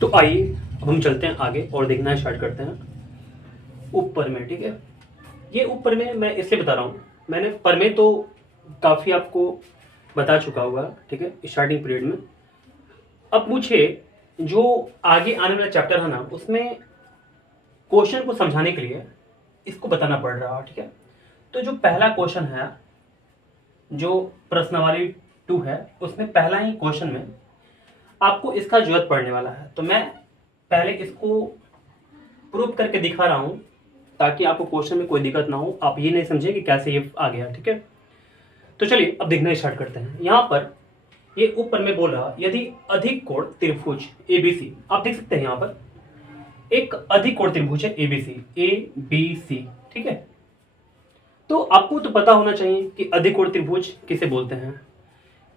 तो आइए अब हम चलते हैं आगे और देखना स्टार्ट करते हैं ऊपर में। ठीक है, ये ऊपर में मैं इसलिए बता रहा हूँ, मैंने पर में तो काफ़ी आपको बता चुका होगा, ठीक है, स्टार्टिंग पीरियड में। अब मुझे जो आगे आने वाला चैप्टर है ना, उसमें क्वेश्चन को समझाने के लिए इसको बताना पड़ रहा है। ठीक है, तो जो पहला क्वेश्चन है, जो प्रश्नावली 2 है, उसमें पहला ही क्वेश्चन में आपको इसका जरूरत पड़ने वाला है। तो मैं पहले इसको प्रूव करके दिखा रहा हूँ ताकि आपको क्वेश्चन में कोई दिक्कत ना हो, आप ये नहीं समझे कि कैसे ये आ गया। ठीक है, तो चलिए अब देखना स्टार्ट करते हैं। यहाँ पर ये ऊपर में बोल रहा, यदि अधिक कोण त्रिभुज एबीसी, आप देख सकते हैं यहाँ पर एक अधिक कोण त्रिभुज है एबीसी, ए बी सी। ठीक है, तो आपको तो पता होना चाहिए कि अधिक कोण त्रिभुज किसे बोलते हैं,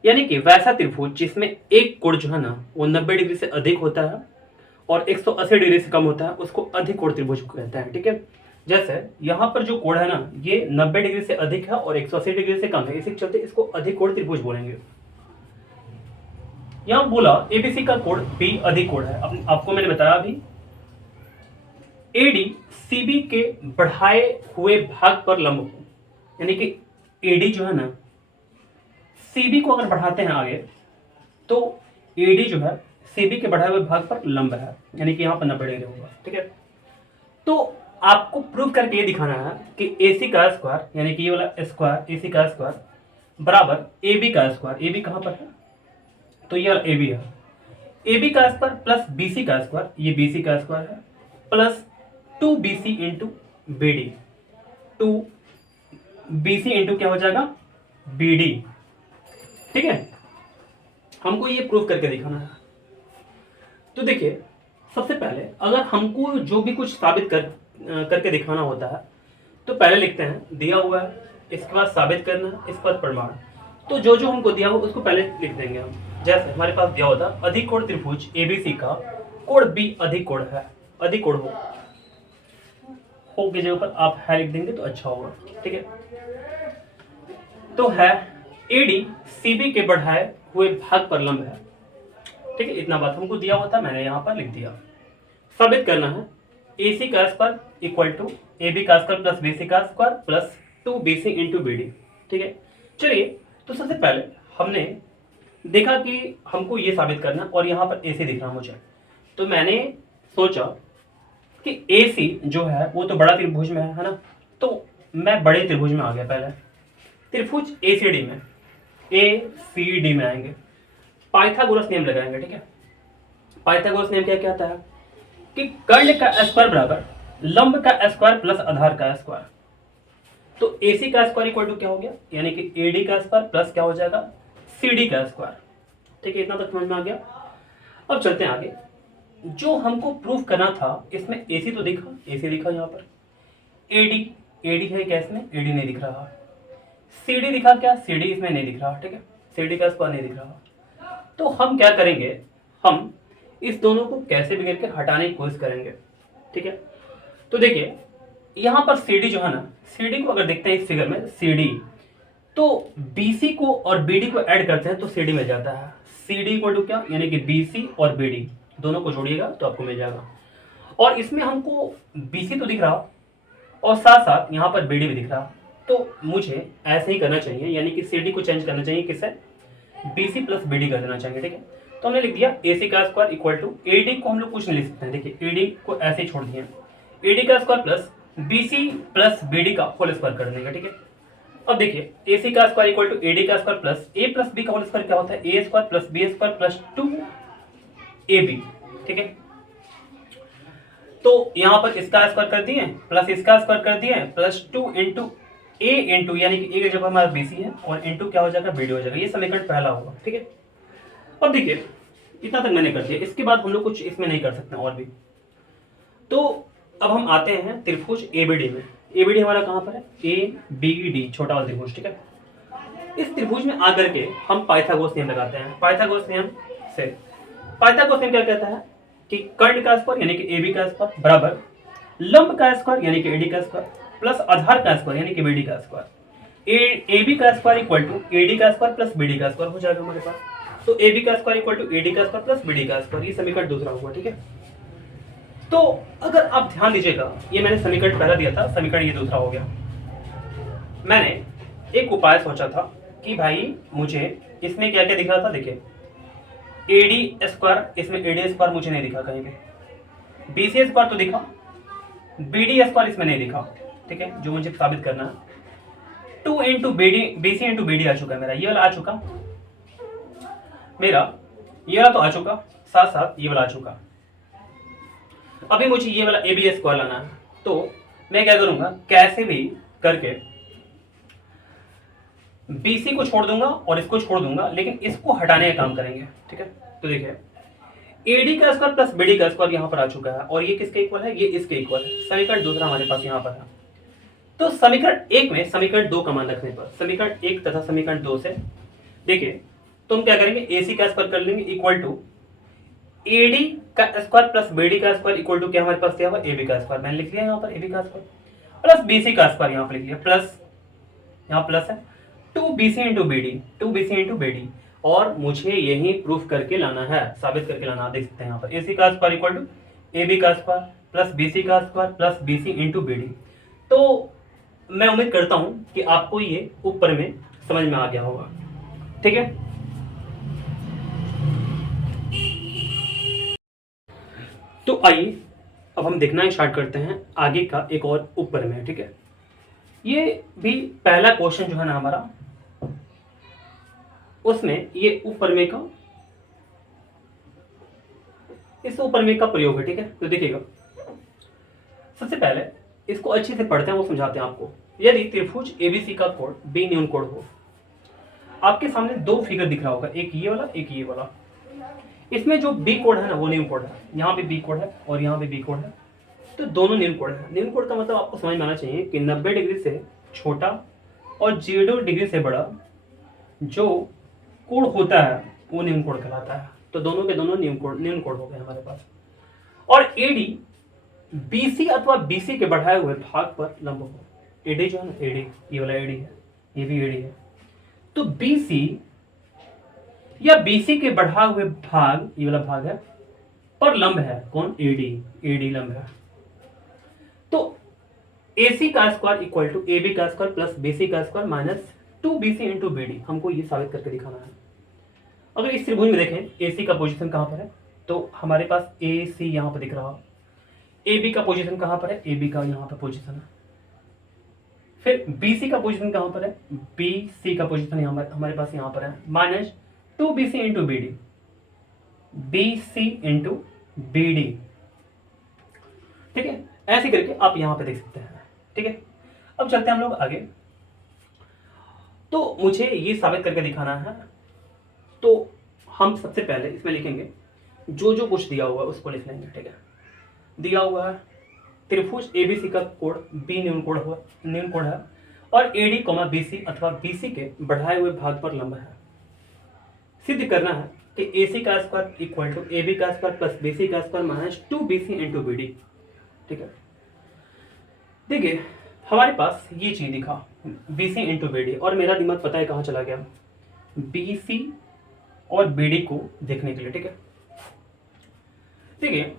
यानी कि वैसा त्रिभुज जिसमें एक कोण जो है ना वो 90 डिग्री से अधिक होता है और 180 डिग्री से कम होता है, उसको अधिक कोण त्रिभुज कहते हैं। ठीक है, जैसे यहाँ पर जो कोण है ना, ये 90 डिग्री से अधिक है और 180 डिग्री से कम है, इसी के चलते इसको अधिक कोण त्रिभुज बोलेंगे। यहाँ बोला एबीसी का कोण बी अधिक कोण है। आपको मैंने बताया अभी एडी सीबी के बढ़ाए हुए भाग पर लंब हो, यानी कि एडी जो है ना सीबी को अगर बढ़ाते हैं आगे, तो एडी जो है सीबी के बढ़ाए हुए भाग पर लंब है, यानी कि यहाँ पर 90 डिग्री होगा। ठीक है, तो आपको प्रूव करके ये दिखाना है कि एसी का स्क्वायर, यानी कि ये वाला स्क्वायर एसी का स्क्वायर बराबर एबी का स्क्वायर। एबी कहाँ पर है, तो ये एबी है, एबी का स्क्वायर प्लस बीसी का स्क्वायर, ये बीसी का स्क्वायर है, plus 2bc into BD, 2bc into क्या हो जाएगा बीडी। ठीक है, हमको ये प्रूफ करके दिखाना है। तो देखिए, सबसे पहले अगर हमको जो भी कुछ साबित करके दिखाना होता है, तो पहले लिखते हैं दिया हुआ है, इसके बाद साबित करना है, इसके बाद प्रमाण। तो जो जो हमको दिया हुआ उसको पहले लिख देंगे हम। जैसे हमारे पास दिया होता अधिक कोण त्रिभुज एबीसी का कोण बी अधिक कोण है, अधिक कोण हो के जगह पर आप है लिख देंगे तो अच्छा होगा। ठीक है, तो है एडी सीबी के बढ़ाए हुए भाग पर लंब है। ठीक है, इतना बात हमको दिया होता, मैंने यहाँ पर लिख दिया। साबित करना है एसी का स्क्वायर इक्वल टू एबी का स्क्वायर प्लस बीसी का square plus 2bc into BD. ठीक है, चलिए, तो सबसे पहले हमने देखा कि हमको ये साबित करना और यहाँ पर एसी दिख रहा मुझे, तो मैंने सोचा कि AC जो है वो तो बड़ा त्रिभुज में है ना, तो मैं बड़े त्रिभुज में आ गया। पहले त्रिभुज ACD में, ACD में आएंगे, पाइथागोरस नियम लगाएंगे। ठीक है, पाइथागोरस नियम क्या कहता है कि कर्ण का स्क्वायर बराबर लंब का स्क्वायर प्लस आधार का स्क्वायर। तो AC का स्क्वायर इक्वल टू क्या हो गया, यानी कि AD का स्क्वायर प्लस क्या हो जाएगा CD का स्क्वायर। ठीक है, इतना तक समझ में आ गया। अब चलते हैं आगे। जो हमको प्रूफ करना था, इसमें एसी तो दिखा, एसी दिखा, यहाँ पर एडी, एडी है क्या इसमें, एडी नहीं दिख रहा। सीडी दिखा क्या, सीडी इसमें नहीं दिख रहा। ठीक है, सीडी का स्क्वायर नहीं दिख रहा। तो हम क्या करेंगे, हम इस दोनों को कैसे भी करके हटाने की कोशिश करेंगे। ठीक है, तो देखिए यहाँ पर सीडी जो है ना, सीडी को अगर देखते हैं इस फिगर में सीडी, तो बीसी को और बीडी को ऐड करते हैं तो सीडी मिल जाता है। सीडी इक्वल टू क्या, यानी कि बीसी और बीडी दोनों को जोड़िएगा तो आपको मिल जाएगा। और इसमें हमको बीसी तो दिख रहा और साथ साथ यहाँ पर बीडी भी दिख रहा, तो मुझे ऐसे ही करना चाहिए, यानी कि सीडी को चेंज करना चाहिए, किससे, बीसी प्लस बीडी कर देना चाहिए। ठीक है, तो हमने लिख दिया एसी का स्क्वायर इक्वल टू एडी को हम लोग कुछ नहीं लिख सकते हैं। देखिए एडी को ऐसे ही छोड़ दिए, एडी का square plus BC plus BD का होल स्क्वायर कर देंगे। ठीक है, अब देखिए एसी का स्क्वायर इक्वल टू एडी का square plus A plus B का होल स्क्वायर क्या होता है, A square plus B square plus 2ab। ठीक है, तो यहां पर इसका स्क्वायर कर दिए प्लस इसका स्क्वायर कर दिए प्लस 2 इंटू ए इंटू, यानी कि ए की जगह हमारा बीसी है और इंटू क्या हो जाएगा बीडी हो जाएगा। ये समीकरण पहला होगा। ठीक है, अब देखिए इतना तक मैंने कर दिया, इसके बाद हम लोग कुछ इसमें नहीं कर सकते और भी। तो अब हम आते हैं त्रिभुज एबीडी में। एबीडी हमारा कहां पर है, एबीडी छोटा वाला त्रिभुज। ठीक है, इस त्रिभुज में आकर के हम पाइथागोरस नियम लगाते हैं। पाइथागोरस नियम से, पाइथागोरस नियम क्या कहता है कि कर्ण का स्क्वायर यानी कि AB का स्क्वायर बराबर लंब का स्क्वायर यानी कि AD का स्क्वायर प्लस आधार का स्क्वायर यानी कि BD का स्क्वायर। AB का स्क्वायर इक्वल टू AD का स्क्वायर प्लस BD का स्क्वायर हो जाएगा हमारे पास। तो ए बी का square equal to A D का स्क्वायर प्लस बी डी का स्क्वायर, ये समीकरण दूसरा हुआ। ठीक है, तो अगर आप ध्यान दीजिएगा, ये मैंने समीकरण पहला दिया था, समीकरण ये दूसरा हो गया। मैंने एक उपाय सोचा था कि भाई मुझे इसमें क्या क्या दिख रहा था, देखिए ए डी स्क्वायर, इसमें ए डी स्क्वायर मुझे नहीं दिखा कहीं पे, बी सी स्क्वायर तो दिखा, बी डी स्क्वायर इसमें नहीं दिखा। ठीक है, जो मुझे साबित करना है, 2 into B D, B C into B D आ चुका है मेरा, ये वाला आ चुका मेरा, ये वाला तो आ चुका, साथ साथ ये वाला आ चुका। अभी मुझे ये वाला ए बी स्क्वायर लाना है, तो मैं क्या करूंगा, कैसे भी करके BC को छोड़ दूंगा और इसको छोड़ दूंगा, लेकिन इसको हटाने का काम करेंगे। ठीक है, तो देखिए AD का स्क्वायर प्लस BD का स्क्वायर यहाँ पर आ चुका है, और ये किसके इक्वल है, ये इसके इक्वल है। समीकरण दूसरा हमारे पास यहाँ पर है। तो समीकरण 1 में समीकरण 2 का मान रखने पर, समीकरण 1 तथा समीकरण 2 से देखिए तो हम क्या करेंगे, AC का स्क्वायर कर लेंगे इक्वल टू AD का स्क्वायर प्लस BD का स्क्वायर इक्वल टू क्या हमारे पास दिया हुआ, AB का स्क्वायर, मैंने लिख लिया यहाँ पर AB का स्क्वायर प्लस BC का स्क्वायर यहाँ पर लिख लिया, प्लस यहाँ प्लस है 2BC into BD, 2BC into BD, और मुझे यही प्रूफ करके लाना है, साबित करके लाना है। देख सकते हैं यहाँ पर AC का स्क्वायर इक्वल टू AB का स्क्वायर प्लस BC का square plus BC into BD। तो मैं उम्मीद करता हूं कि आपको ये ऊपर में समझ में आ गया होगा। ठीक है, तो आइए अब हम देखना स्टार्ट करते हैं आगे का एक और ऊपर में। ठीक है, ये भी पहला क्वेश्चन जो है ना हमारा, उसमें ये ऊपर में का, इस ऊपर में का प्रयोग है। ठीक है, तो देखिएगा सबसे पहले इसको अच्छे से पढ़ते हैं, वो समझाते हैं आपको। यदि त्रिभुज ABC का कोण B न्यून कोण हो, आपके सामने दो फिगर दिख रहा होगा, एक ये वाला एक ये वाला। इसमें जो B कोण है ना वो न्यून कोण है, यहाँ पे B कोण है और यहाँ पे B कोण है, तो दोनों न्यून कोण है। न्यून कोण का मतलब आपको समझ में आना चाहिए कि 90 डिग्री से छोटा और 0 डिग्री से बड़ा जो कोण होता है वो न्यून कोण कहलाता है। तो दोनों के दोनों न्यून कोण हो गए हमारे पास। और AD BC अथवा BC के बढ़ाए हुए भाग पर लंब हो। AD जो है ना, AD ये वाला AD है, ये भी AD है, तो BC या BC के बढ़ा हुए भाग, ये वाला भाग है, पर लंब है कौन, AD लंब है। तो AC का स्क्वायर इक्वल टू AB का स्क्वायर प्लस BC का square minus 2BC into BD, हमको ये साबित करके दिखाना है। अगर इस त्रिभुज में देखें AC का पोजीशन कहाँ पर है, तो हमारे पास AC यहाँ पर दिख रहा है। AB का पोजीशन कहाँ पर है, AB का यहाँ पर पोजीशन है। फिर BC का पोजीशन कहाँ पर है, BC का पोजीशन यहाँ हमारे पास यहाँ पर है, minus 2BC into BD, BC into BD। ठीक है, ऐसे करके आप यहाँ पे देख सकते हैं। ठीक है, अब चलते हैं हम लोग आगे। तो मुझे ये साबित करके दिखाना है, तो हम सबसे पहले इसमें लिखेंगे जो जो कुछ दिया हुआ है उसको लिख लेंगे। ठीक है, दिया हुआ है त्रिभुज ABC का कोण B न्यून कोण है और AD, BC अथवा BC के बढ़ाए हुए भाग पर लंब है। सिद्ध करना है कि AC का स्क्वायर इक्वल टू AB का स्क्वायर प्लस BC का square minus 2BC into BD। ठीक है, देखिए हमारे पास ये चीज दिखा BC इंटू BD, और मेरा दिमाग पता है कहाँ चला गया, BC और BD को देखने के लिए। ठीक है, देखिए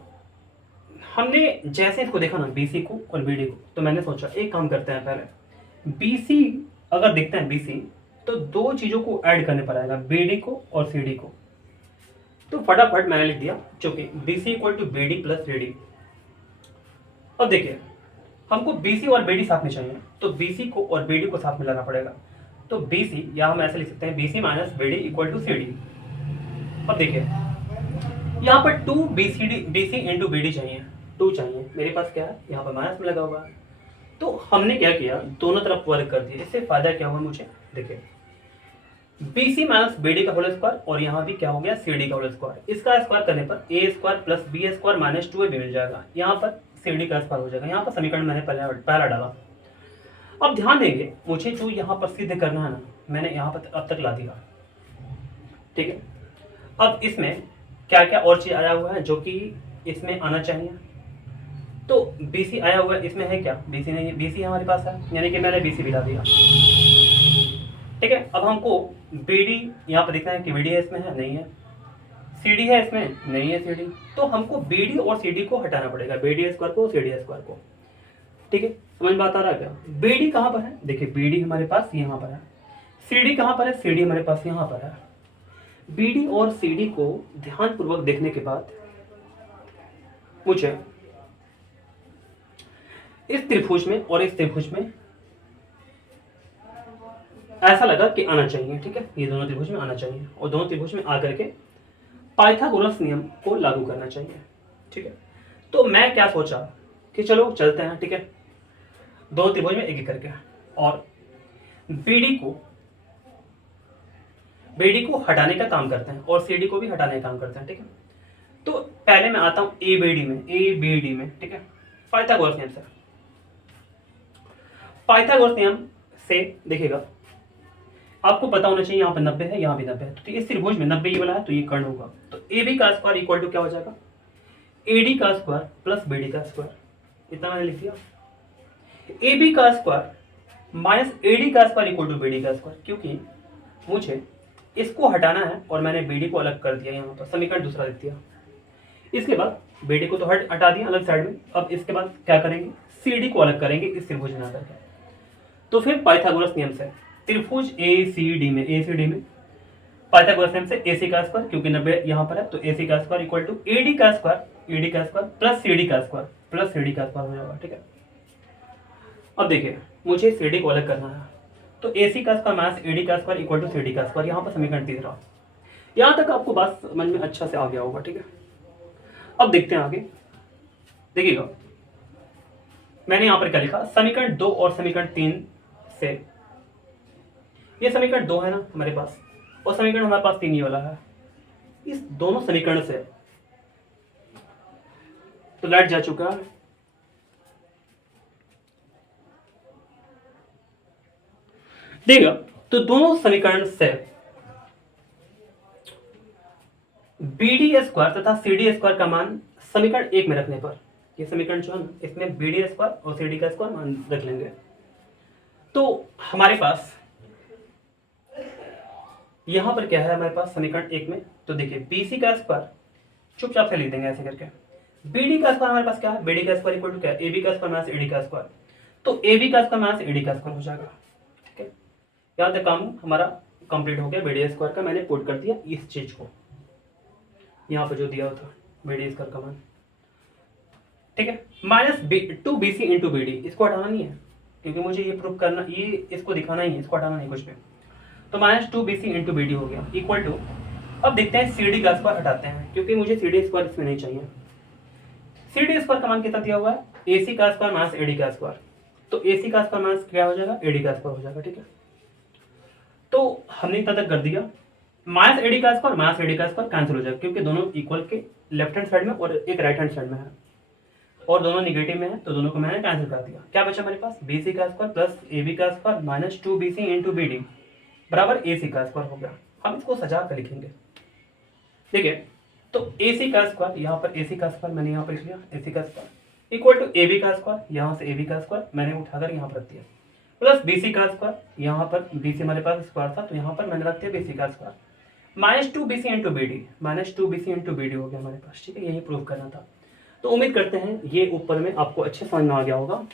हमने जैसे इसको देखा ना BC को और BD को, तो मैंने सोचा एक काम करते हैं, पहले BC अगर देखते हैं BC, तो दो चीजों को ऐड करने पर आएगा, BD को और CD को। तो फटाफट मैंने लिख दिया, चूंकि BC equal to BD plus CD। अब देखिए हमको BC और BD साथ में चाहिए, तो BC को और BD को साथ में लाना पड़ेगा। तो BC या हम ऐसे लिख सकते हैं BC minus BD equal to CD। अब देखिए यहाँ पर 2BC इंटू BD चाहिए, 2 चाहिए, मेरे पास क्या है यहाँ पर माइनस में लगा हुआ है। तो हमने क्या किया, दोनों तरफ वर्क कर दिया। इससे फायदा क्या हुआ मुझे, देखिए BC माइनस BD का होल स्क्वायर और यहाँ भी क्या हो गया CD का होल स्क्वायर। इसका स्क्वायर करने पर A square plus B square minus 2AB मिल जाएगा, यहाँ पर CD का स्क्वायर हो जाएगा। यहाँ पर समीकरण मैंने पहला डाला। अब ध्यान देंगे, मुझे जो यहाँ पर सिद्ध करना है ना, मैंने यहाँ पर अब तक ला दिया। ठीक है, अब इसमें क्या क्या और चीज आया हुआ है जो कि इसमें आना चाहिए। तो BC आया हुआ है, इसमें है क्या, BC नहीं है, BC हमारे पास है, यानी कि मैंने BC मिला दिया। ठीक है। अब हमको बी डी यहाँ पर देखना है कि बी डी है इसमें, है नहीं है, सी डी है इसमें नहीं है सी डी, तो हमको बी डी और सी डी को हटाना पड़ेगा, बी डी स्क्वायर को सी डी स्क्वायर को। ठीक है, समझ में बात आ रहा है क्या? बी डी कहाँ पर है, देखिए बी डी हमारे पास यहाँ पर है, सी डी कहाँ पर है, सी डी हमारे पास यहाँ पर है। बी डी और सी डी को ध्यानपूर्वक देखने के बाद मुझे इस त्रिभुज में और इस त्रिभुज में ऐसा लगा कि आना चाहिए। ठीक है, ये दोनों त्रिभुज में आना चाहिए और दोनों त्रिभुज में आकर के पाइथागोरस नियम को लागू करना चाहिए। ठीक है, तो मैं क्या सोचा कि चलो चलते हैं। ठीक है, दोनों त्रिभुज में एक एक करके और बीडी को हटाने का काम करते हैं और सीडी को भी हटाने का काम करते हैं। ठीक है, तो पहले मैं आता हूं ए बी डी में। ठीक है, पाइथागोरस नियम से देखिएगा, आपको पता होना चाहिए यहाँ पर 90 है, यहाँ भी 90 है, तो इस त्रिभुज में 90 ये वाला है तो ये कर्ण होगा, तो ए बी का स्क्वायर इक्वल टू क्या हो जाएगा, ए डी का स्क्वायर प्लस बी डी का स्क्वायर। इतना मैंने लिख दिया। ए बी का स्क्वायर माइनस ए डी का square equal to B D का स्क्वायर, क्योंकि मुझे इसको हटाना है और मैंने बी डी को अलग कर दिया, यहाँ पर समीकरण दूसरा लिख दिया। इसके बाद बी डी को तो हटा दिया अलग साइड में, अब इसके बाद क्या करेंगे, सी डी को अलग करेंगे इस त्रिभुज में आकर के। तो फिर पाइथागोरस नियम से त्रिभुज ए सी डी में पाइथागोरस नियम से ए सी का स्क्वायर, क्योंकि 90 यहाँ पर है तो ए सी का square equal to A D का स्क्वायर प्लस सी डी का स्क्वायर हो जाएगा। ठीक है, अब देखिए मुझे सी डी को अलग करना है, तो ए सी का स्क्वायर माइनस ए डी का square equal to C D का स्क्वायर, यहाँ पर समीकरण तीसरा। यहाँ तक आपको बात समझ में अच्छा से आ गया होगा। ठीक है, अब देखते हैं आगे। देखिएगा मैंने यहाँ पर क्या लिखा, समीकरण 2 और समीकरण 3 से, ये समीकरण 2 है ना हमारे पास और समीकरण हमारे पास 3 ये वाला है, इस दोनों समीकरण से तो लाइट जा चुका है। देखिएगा तो दोनों समीकरण से बी डी स्क्वायर तथा सी डी स्क्वायर का मान समीकरण 1 में रखने पर, ये समीकरण जो है ना इसमें बी डी स्क्वायर और सी डी का स्क्वायर मान रख लेंगे, तो हमारे पास यहां पर क्या है, हमारे पास समीकरण 1 में, तो देखिए बी सी का स्क्वायर चुपचाप से लिख देंगे ऐसे करके, बी डी का स्क्वायर हमारे पास क्या है, बी डी का स्क्वायर इक्वल टू क्या है, ए बी का स्क्वायर माइनस ए डी का स्क्वायर, तो ए बी का स्क्वायर माइनस ए डी का स्क्वायर हो जाएगा। ठीक है, यहाँ तक काम हमारा कंप्लीट हो गया। बी डी स्क्वायर का मैंने पुट कर दिया इस चीज को, यहाँ पर जो दिया था बी डी स्क्वायर का मान। ठीक है, minus 2bc into B D, इसको हटाना नहीं है क्योंकि मुझे ये प्रूफ करना, ये इसको दिखाना ही है, इसको हटाना नहीं कुछ भी, तो minus 2bc into B D हो गया इक्वल टू, अब देखते हैं सी डी का स्क्वायर हटाते हैं क्योंकि मुझे सी डी स्क्वायर इसमें नहीं चाहिए। सी डी स्क्वायर का मान कितना दिया हुआ है, ए सी का स्क्वायर माइनस ए डी का स्क्वायर, तो ए सी का स्क्वायर माइनस क्या हो जाएगा, ए डी का स्क्वायर हो जाएगा। ठीक है, तो हमने इतना तक कर दिया, माइनस ए डी का स्क्वायर माइनस ए डी का स्क्वायर कैंसिल हो जाएगा क्योंकि दोनों इक्वल के लेफ्ट हैंड साइड में और एक राइट हैंड साइड में है और दोनों निगेटिव में है, तो दोनों को मैंने कैंसिल कर दिया। क्या बचा हमारे पास, बी सी का स्क्वायर प्लस ए बी का square minus 2bc into B D बराबर ए सी का स्क्वायर हो गया। हम इसको सजा कर लिखेंगे। देखिए तो ए सी का स्क्वायर, यहाँ पर ए सी का स्क्वायर मैंने यहाँ पर लिख लिया, ए सी का square equal to A B का स्क्वायर, यहाँ से ए बी का स्क्वायर मैंने उठाकर यहाँ पर रख दिया, प्लस बी सी का स्क्वायर, यहाँ पर बी सी हमारे पास स्क्वायर था तो यहाँ पर मैंने रख दिया बी सी का square minus 2bc into B D, minus 2bc into B D हो गया हमारे पास। ठीक है, यही प्रूव करना था। तो उम्मीद करते हैं ये ऊपर में आपको अच्छे समझ में आ गया होगा।